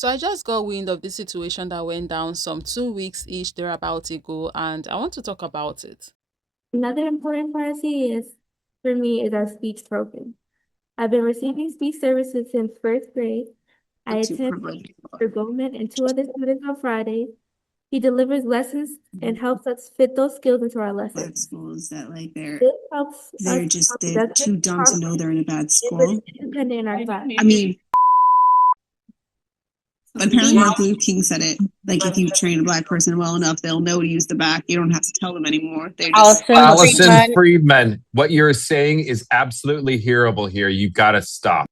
So I just got wind of this situation that went down some 2 weeks each thereabout ago, and I want to talk about it. Another important part of CES for me is our speech program. I've been receiving speech services since first grade. I I'm too attend privileged. Mr. Goldman and two other students on Fridays. He delivers lessons and helps us fit those skills into our Black lessons. schools that like they're This helps us they're become just they're productive, too dumb to know confident, they're in a bad and school. independent in our class. I mean, but apparently These Martin Luther King said it. Like if you train a black person well enough, they'll know to use the back. You don't have to tell them anymore. They're just Allison listening. Friedman. Allison Friedman, what you're saying is absolutely hearable here. You've got to stop.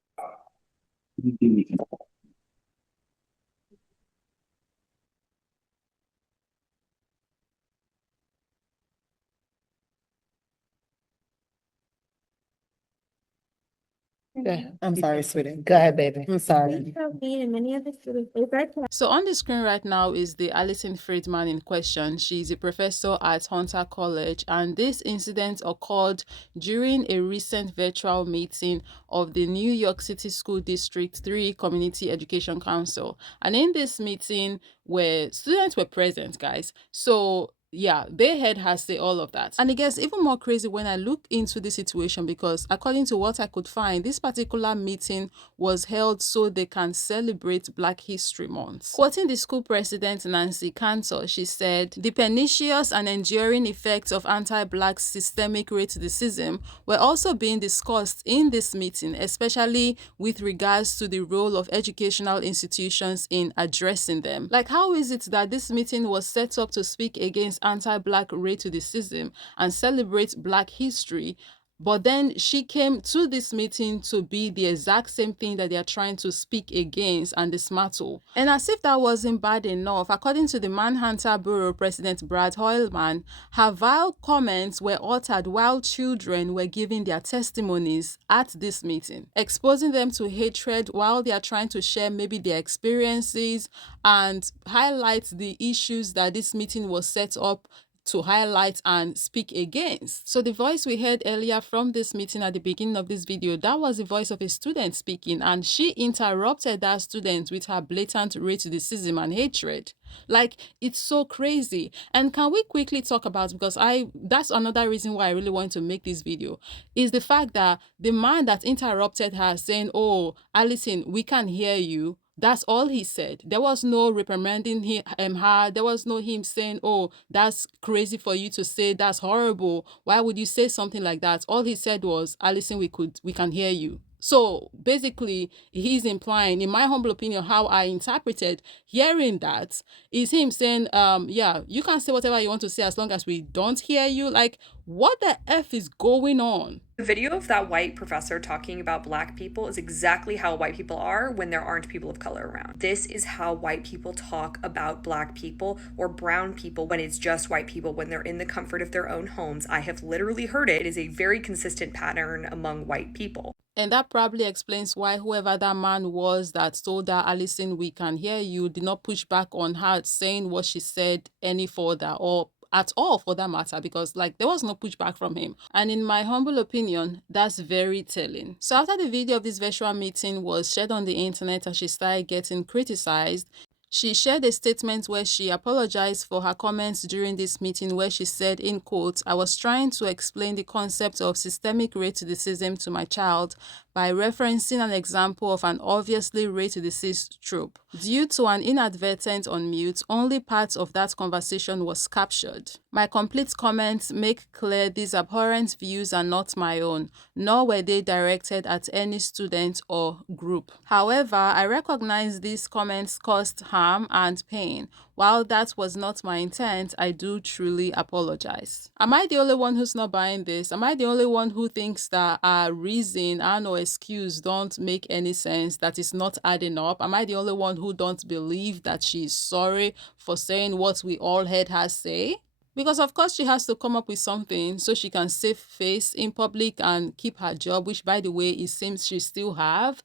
I'm sorry, sweetie. Go ahead, baby. I'm sorry. help me and many other students is our class. So on the screen right now is the Alison Friedman in question. She's a professor at Hunter College, and this incident occurred during a recent virtual meeting of the New York City School District 3 Community Education Council. And in this meeting, where students were present, guys. So yeah, they heard her say all of that. And it gets even more crazy when I look into the situation because according to what I could find, this particular meeting was held so they can celebrate Black History Month. Quoting the school president, Nancy Cantor, she said, "The pernicious and enduring effects of anti-Black systemic racism were also being discussed in this meeting, especially with regards to the role of educational institutions in addressing them." Like, how is it that this meeting was set up to speak against anti-Black racism and celebrate Black history, but then she came to this meeting to be the exact same thing that they are trying to speak against and dismantle? And as if that wasn't bad enough, according to the Manhunter Bureau President Brad Hoylman, her vile comments were uttered while children were giving their testimonies at this meeting, exposing them to hatred while they are trying to share maybe their experiences and highlight the issues that this meeting was set up to highlight and speak against. So the voice we heard earlier from this meeting at the beginning of this video, that was the voice of a student speaking, and she interrupted that student with her blatant racism and hatred. Like, it's so crazy. And can we quickly talk about, because that's another reason why I really want to make this video, is the fact that the man that interrupted her saying, "Oh, Alison, we can hear you," that's all he said. There was no reprimanding her. There was no him saying, "Oh, that's crazy for you to say. That's horrible. Why would you say something like that?" All he said was, "Alison, we can hear you." So basically, he's implying, in my humble opinion, how I interpreted hearing that is him saying, yeah, you can say whatever you want to say as long as we don't hear you. Like, what the F is going on? The video of that white professor talking about black people is exactly how white people are when there aren't people of color around. This is how white people talk about black people or brown people when it's just white people, when they're in the comfort of their own homes. I have literally heard it. It is a very consistent pattern among white people. And that probably explains why whoever that man was that told her, "Alison, we can hear you," did not push back on her saying what she said any further, or at all for that matter, because like there was no pushback from him. And in my humble opinion, that's very telling. So after the video of this virtual meeting was shared on the internet and she started getting criticized, she shared a statement where she apologized for her comments during this meeting, where she said, in quotes, "I was trying to explain the concept of systemic racism to my child by referencing an example of an obviously racist trope. Due to an inadvertent unmute, only part of that conversation was captured. My complete comments make clear these abhorrent views are not my own, nor were they directed at any student or group. However, I recognize these comments caused harm and pain. While that was not my intent, I do truly apologize." Am I the only one who's not buying this? Am I the only one who thinks that our reason and or excuse don't make any sense, that is not adding up? Am I the only one who don't believe that she's sorry for saying what we all heard her say? Because of course she has to come up with something so she can save face in public and keep her job, which by the way, it seems she still have.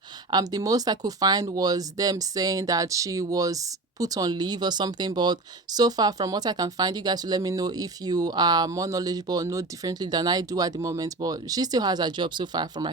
The most I could find was them saying that she was put on leave or something. But so far, from what I can find, you guys will let me know if you are more knowledgeable or know differently than I do at the moment. But she still has a job so far from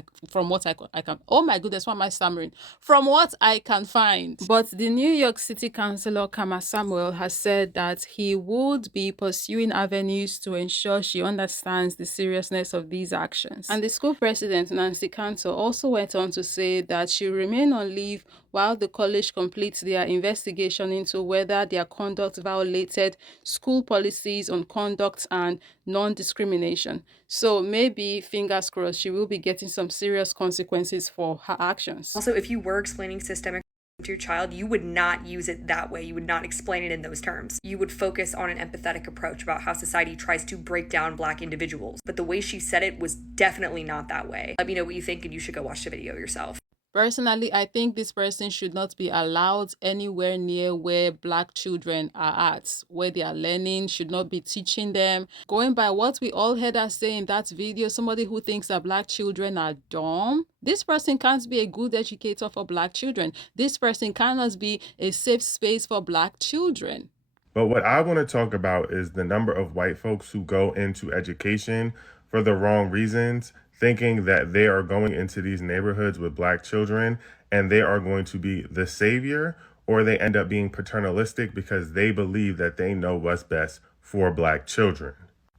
what I can. Oh my goodness, why am I stammering? From what I can find. But the New York City Councilor Kama Samuel has said that he would be pursuing avenues to ensure she understands the seriousness of these actions. And the school president, Nancy Cantor, also went on to say that she will remain on leave while the college completes their investigation into whether their conduct violated school policies on conduct and non-discrimination. So maybe, fingers crossed, she will be getting some serious consequences for her actions. Also, if you were explaining systemic to your child, you would not use it that way. You would not explain it in those terms. You would focus on an empathetic approach about how society tries to break down Black individuals. But the way she said it was definitely not that way. Let me know what you think, and you should go watch the video yourself. Personally, I think this person should not be allowed anywhere near where Black children are at, where they are learning, should not be teaching them. Going by what we all heard her say in that video, somebody who thinks that Black children are dumb, this person can't be a good educator for Black children. This person cannot be a safe space for Black children. But what I want to talk about is the number of white folks who go into education for the wrong reasons, thinking that they are going into these neighborhoods with Black children and they are going to be the savior, or they end up being paternalistic because they believe that they know what's best for Black children.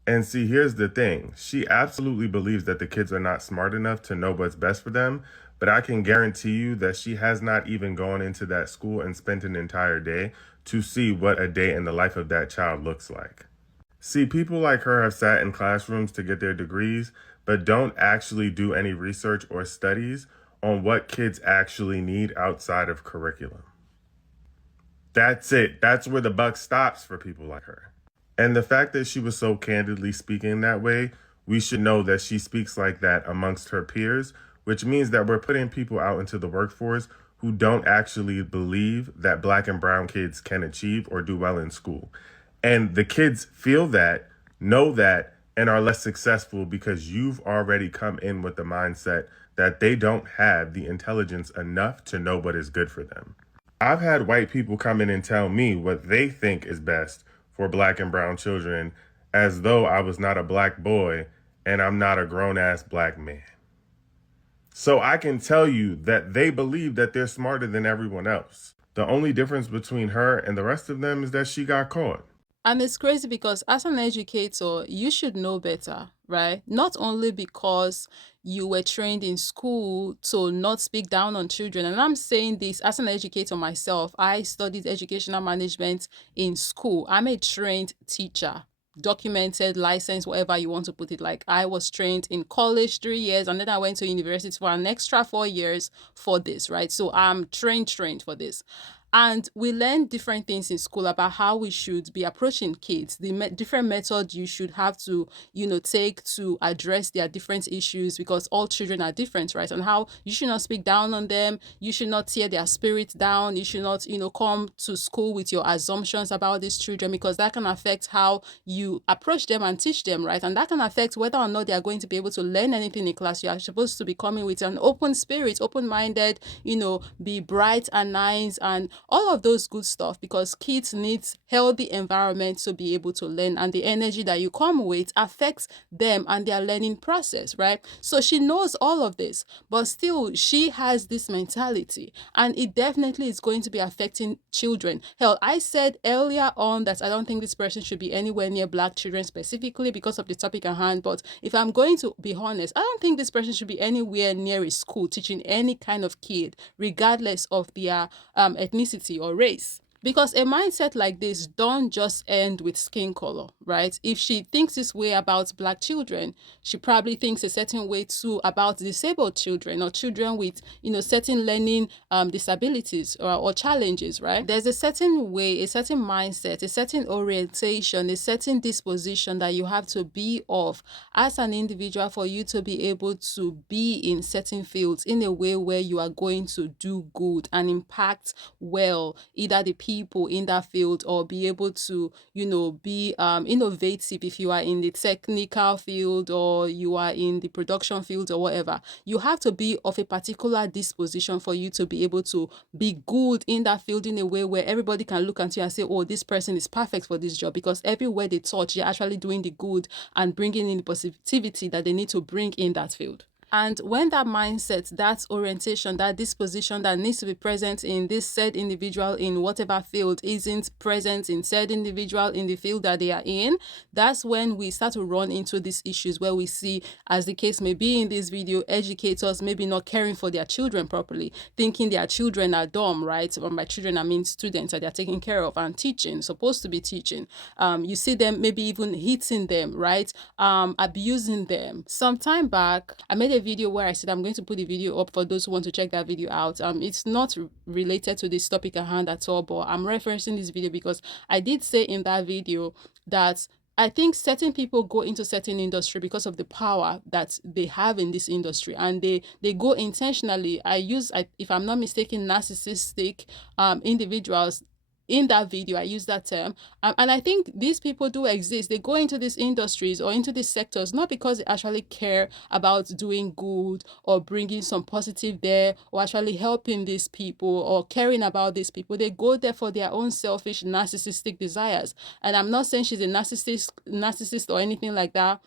And see, here's the thing. She absolutely believes that the kids are not smart enough to know what's best for them, but I can guarantee you that she has not even gone into that school and spent an entire day to see what a day in the life of that child looks like. See, people like her have sat in classrooms to get their degrees, but don't actually do any research or studies on what kids actually need outside of curriculum. That's it. That's where the buck stops for people like her. And the fact that she was so candidly speaking that way, we should know that she speaks like that amongst her peers, which means that we're putting people out into the workforce who don't actually believe that Black and brown kids can achieve or do well in school. And the kids feel that, know that, and are less successful because you've already come in with the mindset that they don't have the intelligence enough to know what is good for them. I've had white people come in and tell me what they think is best for Black and brown children, as though I was not a Black boy and I'm not a grown-ass Black man. So I can tell you that they believe that they're smarter than everyone else. The only difference between her and the rest of them is that she got caught. And it's crazy because as an educator, you should know better, right? Not only because you were trained in school to not speak down on children. And I'm saying this as an educator myself. I studied educational management in school. I'm a trained teacher, documented, licensed, whatever you want to put it. Like, I was trained in college 3 years, and then I went to university for an extra 4 years for this, right? So I'm trained for this. And we learn different things in school about how we should be approaching kids, the different methods you should have to, take to address their different issues, because all children are different, right? And how you should not speak down on them. You should not tear their spirit down. You should not, come to school with your assumptions about these children, because that can affect how you approach them and teach them, right? And that can affect whether or not they are going to be able to learn anything in class. You are supposed to be coming with an open spirit, open-minded, be bright and nice and all of those good stuff, because kids need healthy environment to be able to learn, and the energy that you come with affects them and their learning process, right? So she knows all of this, but still she has this mentality, and it definitely is going to be affecting children. Hell, I said earlier on that I don't think this person should be anywhere near Black children specifically because of the topic at hand, but if I'm going to be honest, I don't think this person should be anywhere near a school teaching any kind of kid, regardless of their ethnicity or race. Because a mindset like this don't just end with skin color, right? If she thinks this way about Black children, she probably thinks a certain way too about disabled children or children with, certain learning disabilities or challenges, right? There's a certain way, a certain mindset, a certain orientation, a certain disposition that you have to be of as an individual for you to be able to be in certain fields in a way where you are going to do good and impact well, either the people people in that field, or be able to, be innovative. If you are in the technical field or you are in the production field or whatever, you have to be of a particular disposition for you to be able to be good in that field in a way where everybody can look at you and say, oh, this person is perfect for this job, because everywhere they touch, they're actually doing the good and bringing in the positivity that they need to bring in that field. And when that mindset, that orientation, that disposition that needs to be present in this said individual in whatever field isn't present in said individual in the field that they are in, that's when we start to run into these issues where we see, as the case may be in this video, educators maybe not caring for their children properly, thinking their children are dumb, right? Or by children, I mean students that they're taking care of and teaching, supposed to be teaching. You see them maybe even hitting them, right? Abusing them. Some time back, I made a video where I said I'm going to put the video up for those who want to check that video out. It's not related to this topic at hand at all, but I'm referencing this video because I did say in that video that I think certain people go into certain industry because of the power that they have in this industry, and they go intentionally. If I'm not mistaken, narcissistic individuals. In that video, I use that term. And I think these people do exist. They go into these industries or into these sectors, not because they actually care about doing good or bringing some positive there or actually helping these people or caring about these people. They go there for their own selfish, narcissistic desires. And I'm not saying she's a narcissist or anything like that,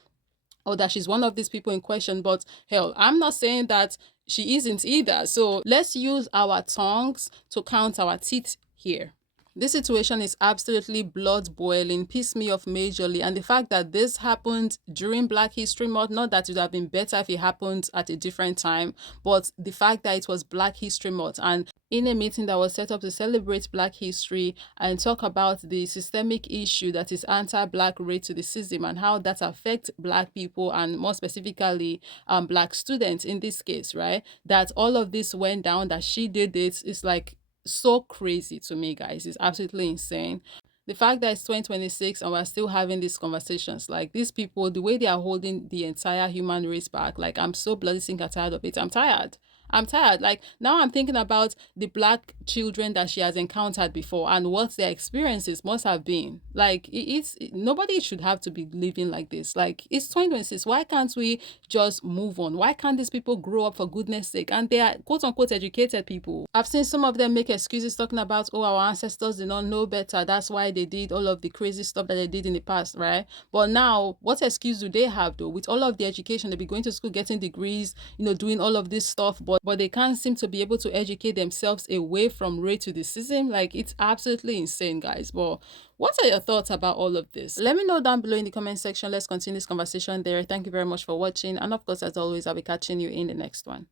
or that she's one of these people in question, but hell, I'm not saying that she isn't either. So let's use our tongues to count our teeth here. This situation is absolutely blood boiling, pissed me off majorly, and the fact that this happened during Black History Month, not that it would have been better if it happened at a different time, but the fact that it was Black History Month and in a meeting that was set up to celebrate Black history and talk about the systemic issue that is anti-Black racism and how that affects Black people and more specifically Black students in this case, right? That all of this went down, that she did it, is like so crazy to me, guys. It's absolutely insane. The fact that it's 2026 and we're still having these conversations, like these people, the way they are holding the entire human race back, like I'm so bloody sick and tired of it. I'm tired. Like now I'm thinking about the Black children that she has encountered before and what their experiences must have been. Like nobody should have to be living like this. Like it's 2026. Why can't we just move on? Why can't these people grow up, for goodness sake? And they are quote unquote educated people. I've seen some of them make excuses talking about, oh, our ancestors did not know better. That's why they did all of the crazy stuff that they did in the past, right? But now, what excuse do they have though? With all of the education, they'll be going to school, getting degrees, doing all of this stuff, but they can't seem to be able to educate themselves away from racism. Like it's absolutely insane, guys. But what are your thoughts about all of this? Let me know down below in the comment section. Let's continue this conversation there. Thank you very much for watching, and of course, as always, I'll be catching you in the next one.